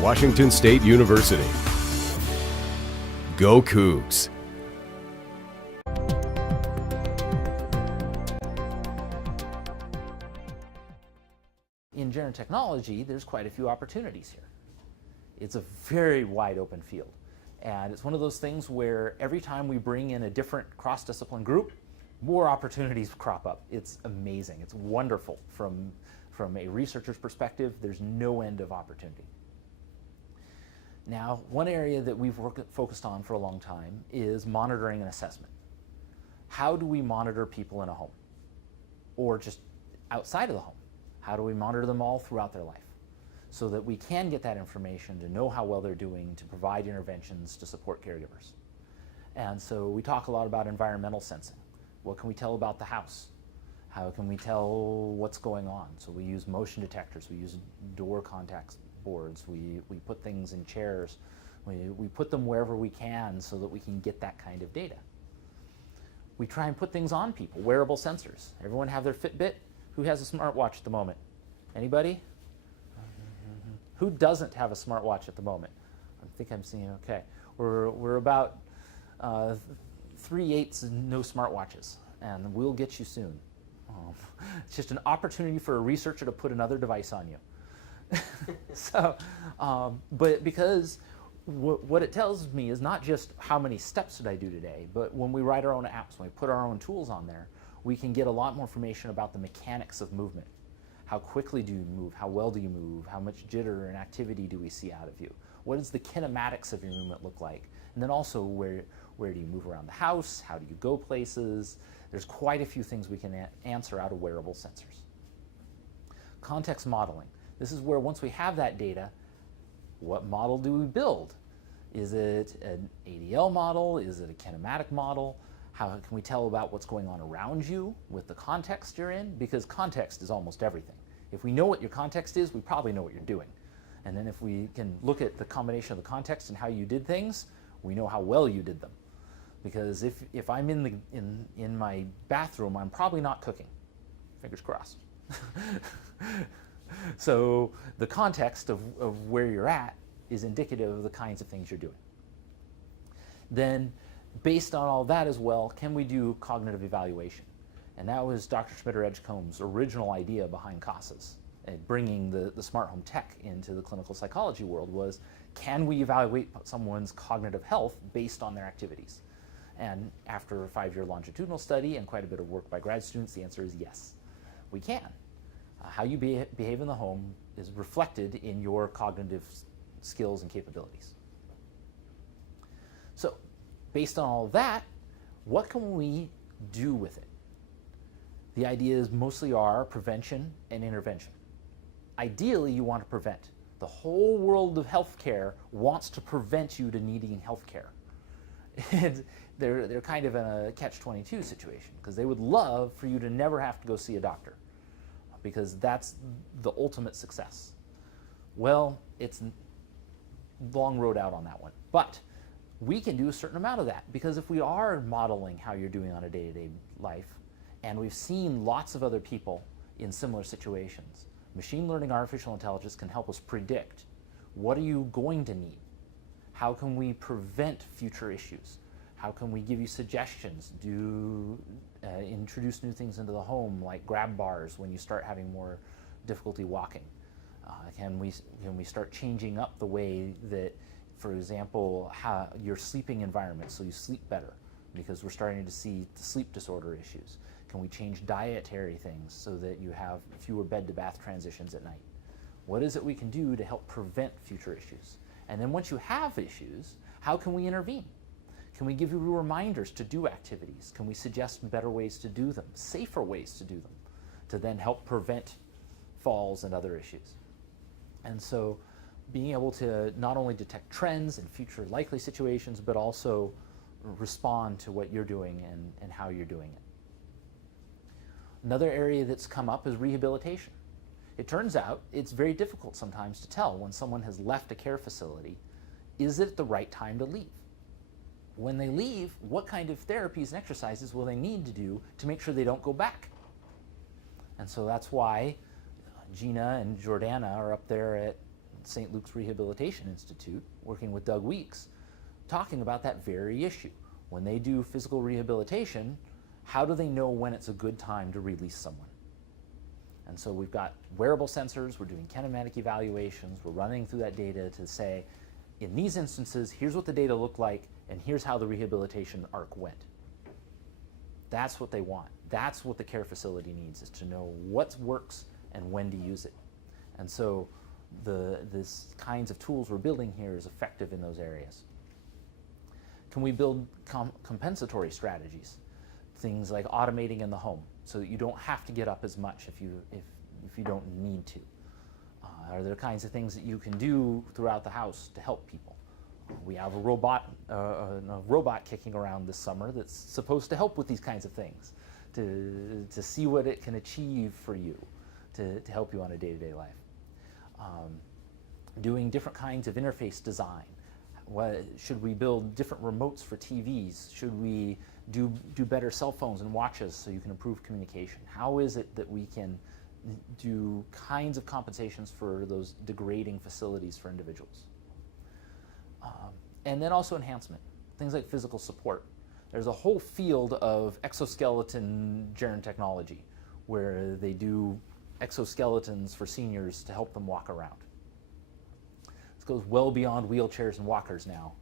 Washington State University. Go Cougs! In gerontechnology, there's quite a few opportunities here. It's a very wide open field. And it's one of those things where every time we bring in a different cross-discipline group, more opportunities crop up. It's amazing. It's wonderful. From a researcher's perspective, there's no end of opportunity. Now, one area that we've focused on for a long time is monitoring and assessment. How do we monitor people in a home? Or just outside of the home? How do we monitor them all throughout their life? So that we can get that information to know how well they're doing, to provide interventions to support caregivers. And so we talk a lot about environmental sensing. What can we tell about the house? How can we tell what's going on? So we use motion detectors, we use door contact boards, we put things in chairs, we put them wherever we can so that we can get that kind of data. We try and put things on people, wearable sensors. Everyone have their Fitbit? Who has a smartwatch at the moment? Anybody? Who doesn't have a smartwatch at the moment? I think I'm seeing, okay. We're about 3/8 no smartwatches, and we'll get you soon. It's just an opportunity for a researcher to put another device on you. So, but because what it tells me is not just how many steps did I do today, but when we write our own apps, when we put our own tools on there, we can get a lot more information about the mechanics of movement. How quickly do you move? How well do you move? How much jitter and activity do we see out of you? What does the kinematics of your movement look like? And then also, where do you move around the house? How do you go places? There's quite a few things we can answer out of wearable sensors. Context modeling. This is where once we have that data, what model do we build? Is it an ADL model? Is it a kinematic model? How can we tell about what's going on around you with the context you're in? Because context is almost everything. If we know what your context is, we probably know what you're doing. And then if we can look at the combination of the context and how you did things, we know how well you did them. Because if I'm in my bathroom, I'm probably not cooking. Fingers crossed. So the context of where you're at is indicative of the kinds of things you're doing. Then, based on all that as well, can we do cognitive evaluation? And that was Dr. Schmitter-Edgecombe's original idea behind CASAs, and bringing the smart home tech into the clinical psychology world was, can we evaluate someone's cognitive health based on their activities? And after a 5-year longitudinal study and quite a bit of work by grad students, the answer is yes, we can. How you behave in the home is reflected in your cognitive skills and capabilities. So, based on all of that, what can we do with it? The ideas mostly are prevention and intervention. Ideally, you want to prevent. The whole world of healthcare wants to prevent you to needing healthcare. They're kind of in a catch-22 situation because they would love for you to never have to go see a doctor because that's the ultimate success. Well, it's long road out on that one. But we can do a certain amount of that because if we are modeling how you're doing on a day-to-day life, and we've seen lots of other people in similar situations, machine learning, artificial intelligence can help us predict what are you going to need? How can we prevent future issues? How can we give you suggestions? Introduce new things into the home like grab bars when you start having more difficulty walking? Can we start changing up the way that, for example, how your sleeping environment so you sleep better because we're starting to see sleep disorder issues? Can we change dietary things so that you have fewer bed-to-bath transitions at night? What is it we can do to help prevent future issues? And then once you have issues, how can we intervene? Can we give you reminders to do activities? Can we suggest better ways to do them, safer ways to do them, to then help prevent falls and other issues? And so being able to not only detect trends and future likely situations, but also respond to what you're doing and how you're doing it. Another area that's come up is rehabilitation. It turns out it's very difficult sometimes to tell when someone has left a care facility, is it the right time to leave? When they leave, what kind of therapies and exercises will they need to do to make sure they don't go back? And so that's why Gina and Jordana are up there at St. Luke's Rehabilitation Institute, working with Doug Weeks, talking about that very issue. When they do physical rehabilitation, how do they know when it's a good time to release someone? And so we've got wearable sensors, we're doing kinematic evaluations, we're running through that data to say, in these instances, here's what the data looked like, and here's how the rehabilitation arc went. That's what they want. That's what the care facility needs, is to know what works and when to use it. And so this kinds of tools we're building here is effective in those areas. Can we build compensatory strategies? Things like automating in the home, so that you don't have to get up as much if you don't need to. Are there kinds of things that you can do throughout the house to help people? We have a robot kicking around this summer that's supposed to help with these kinds of things, to see what it can achieve for you, to help you on a day-to-day life. Doing different kinds of interface design. Should we build different remotes for TVs? Should we do better cell phones and watches so you can improve communication? How is it that we can do kinds of compensations for those degrading facilities for individuals? And then also enhancement, things like physical support. There's a whole field of exoskeleton gerontechnology where they do exoskeletons for seniors to help them walk around. This goes well beyond wheelchairs and walkers now.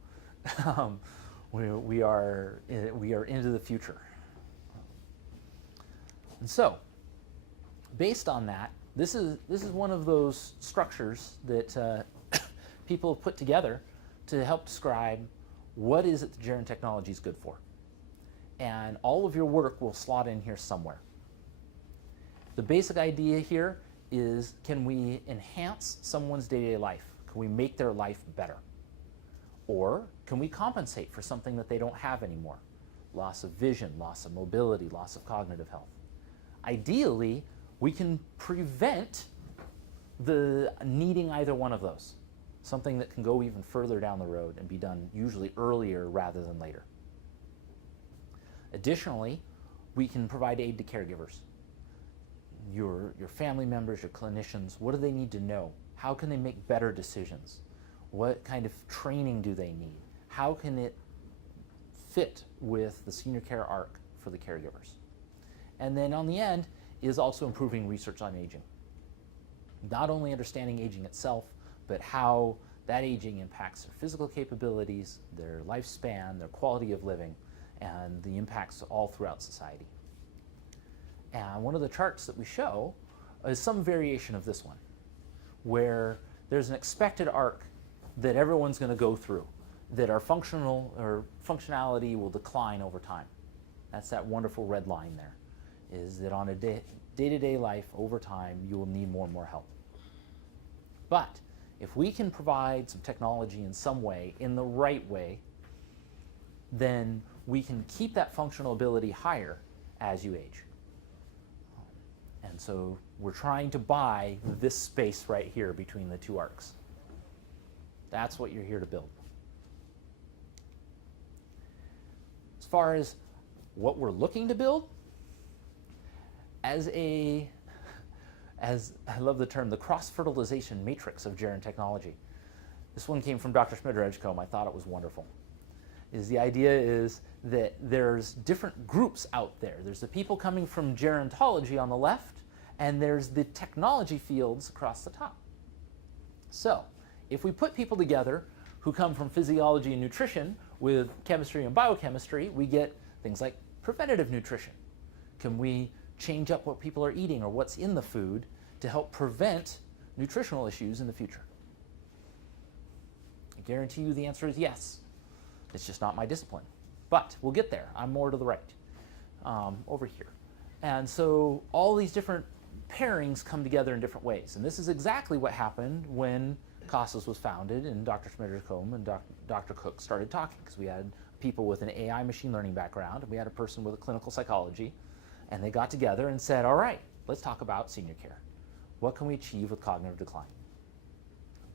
We are into the future. And so, based on that, this is one of those structures that people have put together to help describe what is it that gerontechnology is good for. And all of your work will slot in here somewhere. The basic idea here is, can we enhance someone's day-to-day life? Can we make their life better? Or can we compensate for something that they don't have anymore? Loss of vision, loss of mobility, loss of cognitive health. Ideally, we can prevent the needing either one of those. Something that can go even further down the road and be done usually earlier rather than later. Additionally, we can provide aid to caregivers. Your family members, your clinicians, what do they need to know? How can they make better decisions? What kind of training do they need? How can it fit with the senior care arc for the caregivers? And then on the end is also improving research on aging. Not only understanding aging itself, but how that aging impacts their physical capabilities, their lifespan, their quality of living, and the impacts all throughout society. And one of the charts that we show is some variation of this one, where there's an expected arc that everyone's going to go through, that our functionality will decline over time. That's that wonderful red line there, is that on a day-to-day life, over time, you will need more and more help. But if we can provide some technology in some way, in the right way, then we can keep that functional ability higher as you age. And so we're trying to buy this space right here between the two arcs. That's what you're here to build. As far as what we're looking to build, as I love the term, the cross-fertilization matrix of gerontechnology. This one came from Dr. Schmitter-Edgecombe. I thought it was wonderful. The idea is that there's different groups out there. There's the people coming from gerontology on the left, and there's the technology fields across the top. So, if we put people together who come from physiology and nutrition with chemistry and biochemistry, we get things like preventative nutrition. Can we change up what people are eating or what's in the food to help prevent nutritional issues in the future? I guarantee you the answer is yes. It's just not my discipline. But we'll get there. I'm more to the right, over here. And so all these different pairings come together in different ways. And this is exactly what happened when CASAS was founded and Dr. Schmitter-Edgecombe and Dr. Cook started talking, because we had people with an AI machine learning background, and we had a person with a clinical psychology, and they got together and said, all right, let's talk about senior care. What can we achieve with cognitive decline?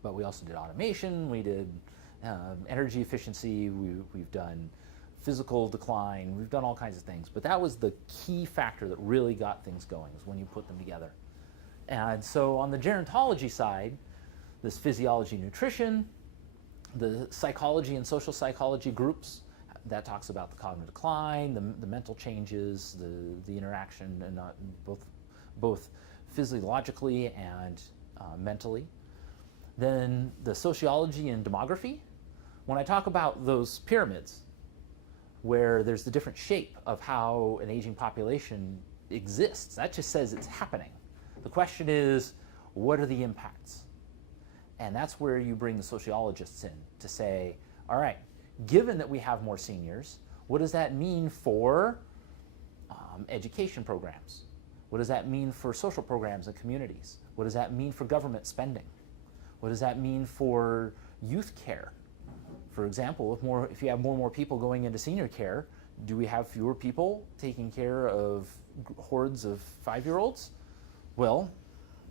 But we also did automation, we did energy efficiency, we've done physical decline, we've done all kinds of things. But that was the key factor that really got things going, is when you put them together. And so on the gerontology side, this physiology, nutrition, the psychology and social psychology groups, that talks about the cognitive decline, the mental changes, the interaction, and both physiologically and mentally. Then the sociology and demography. When I talk about those pyramids, where there's the different shape of how an aging population exists, that just says it's happening. The question is, what are the impacts? And that's where you bring the sociologists in to say, all right, given that we have more seniors, what does that mean for education programs? What does that mean for social programs and communities? What does that mean for government spending? What does that mean for youth care? For example, if you have more and more people going into senior care, do we have fewer people taking care of hordes of 5-year-olds? Well,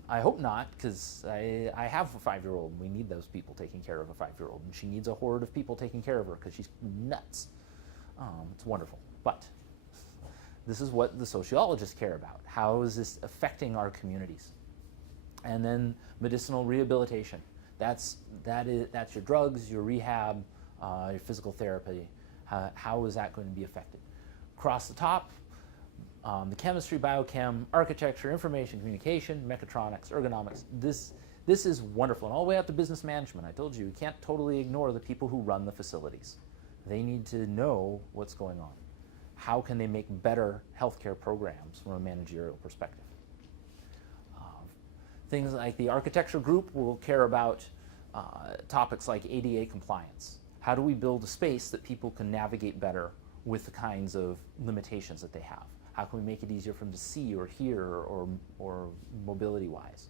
I hope not, because I have a 5-year-old, and we need those people taking care of a 5-year-old, and she needs a horde of people taking care of her because she's nuts. It's wonderful. But this is what the sociologists care about. How is this affecting our communities? And then medicinal rehabilitation. That's your drugs, your rehab, your physical therapy. How is that going to be affected? Across the top, the chemistry, biochem, architecture, information, communication, mechatronics, ergonomics. This is wonderful. And all the way up to business management. I told you, you can't totally ignore the people who run the facilities. They need to know what's going on. How can they make better healthcare programs from a managerial perspective? Things like the architecture group will care about topics like ADA compliance. How do we build a space that people can navigate better with the kinds of limitations that they have? How can we make it easier for them to see or hear or mobility-wise?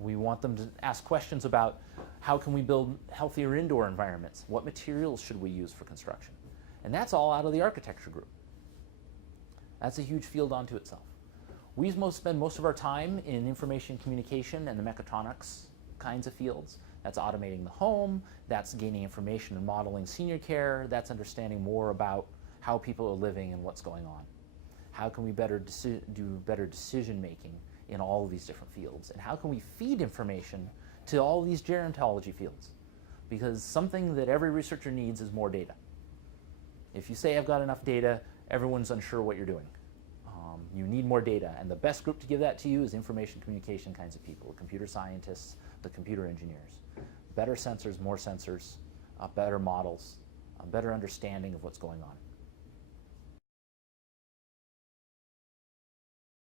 We want them to ask questions about how can we build healthier indoor environments? What materials should we use for construction? And that's all out of the architecture group. That's a huge field unto itself. We spend most of our time in information communication and the mechatronics kinds of fields. That's automating the home, that's gaining information and modeling senior care, that's understanding more about how people are living and what's going on. How can we do better decision making in all of these different fields? And how can we feed information to all these gerontology fields? Because something that every researcher needs is more data. If you say I've got enough data, everyone's unsure what you're doing. You need more data, and the best group to give that to you is information communication kinds of people, the computer scientists, the computer engineers. Better sensors, more sensors, better models, a better understanding of what's going on.